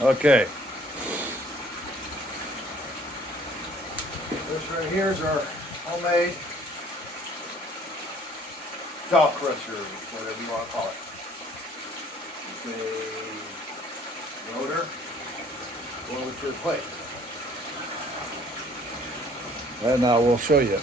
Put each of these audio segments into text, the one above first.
Okay. This right here is our homemade top crusher, whatever you want to call it. It's a rotor going with your plate. And now we'll show you.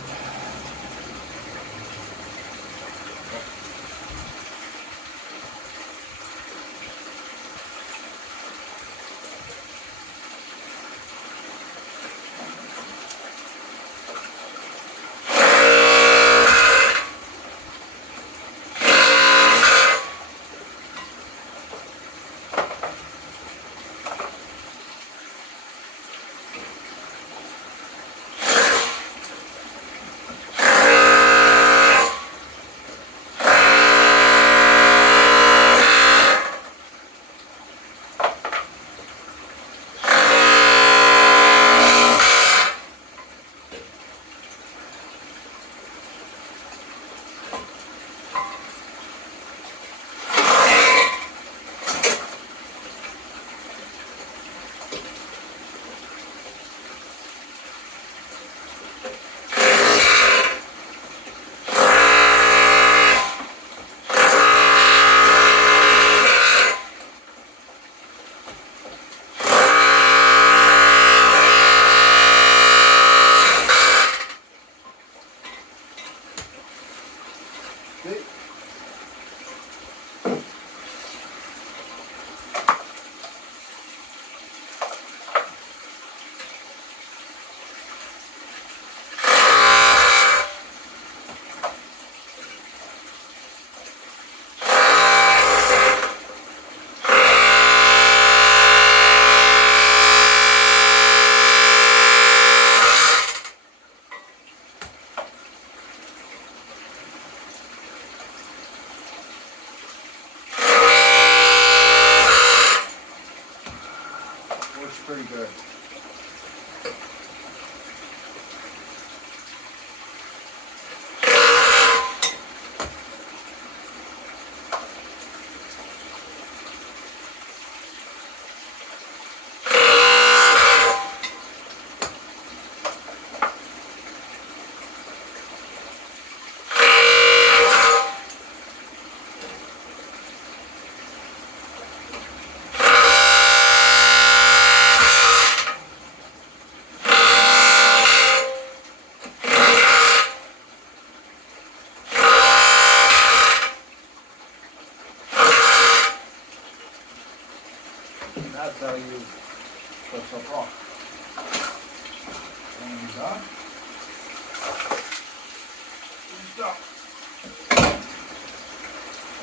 See? Works pretty good. That's how you put some rock. And you're done. Good stuff.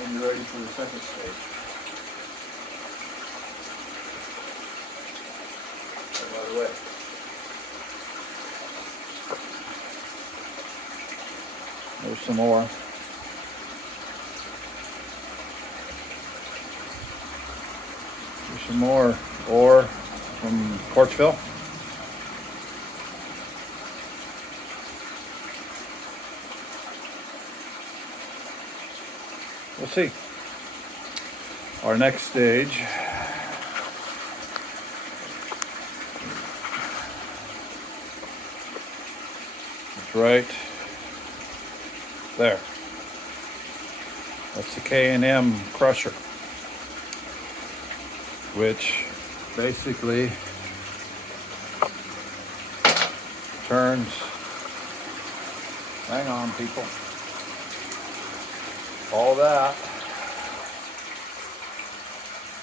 And you're ready for the second stage. By the way. There's some more. There's some more ore from Porchville. We'll see. Our next stage is right there. That's the K&M crusher, which basically turns, hang on people, all that,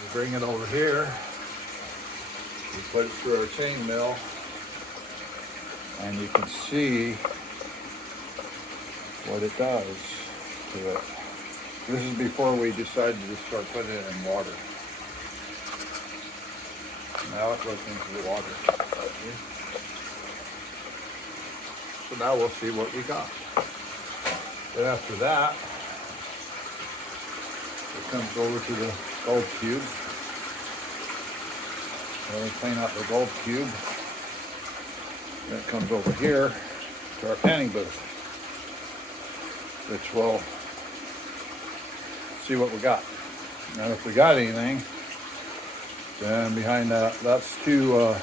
we bring it over here, we put it through our chain mill, and you can see what it does to it. This is before we decided to start putting it in water. Now it goes into the water. So now we'll see what we got. Then after that, it comes over to the gold cube. Then we clean out the gold cube. Then it comes over here to our panning booth, which will see what we got. Now if we got anything, Then behind that, that's two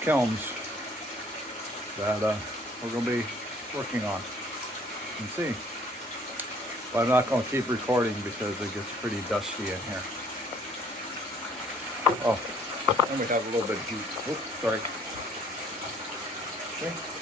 kilns that we're going to be working on. You can see. But I'm not going to keep recording because it gets pretty dusty in here. Oh, and we have a little bit of heat. Oops, sorry. Okay.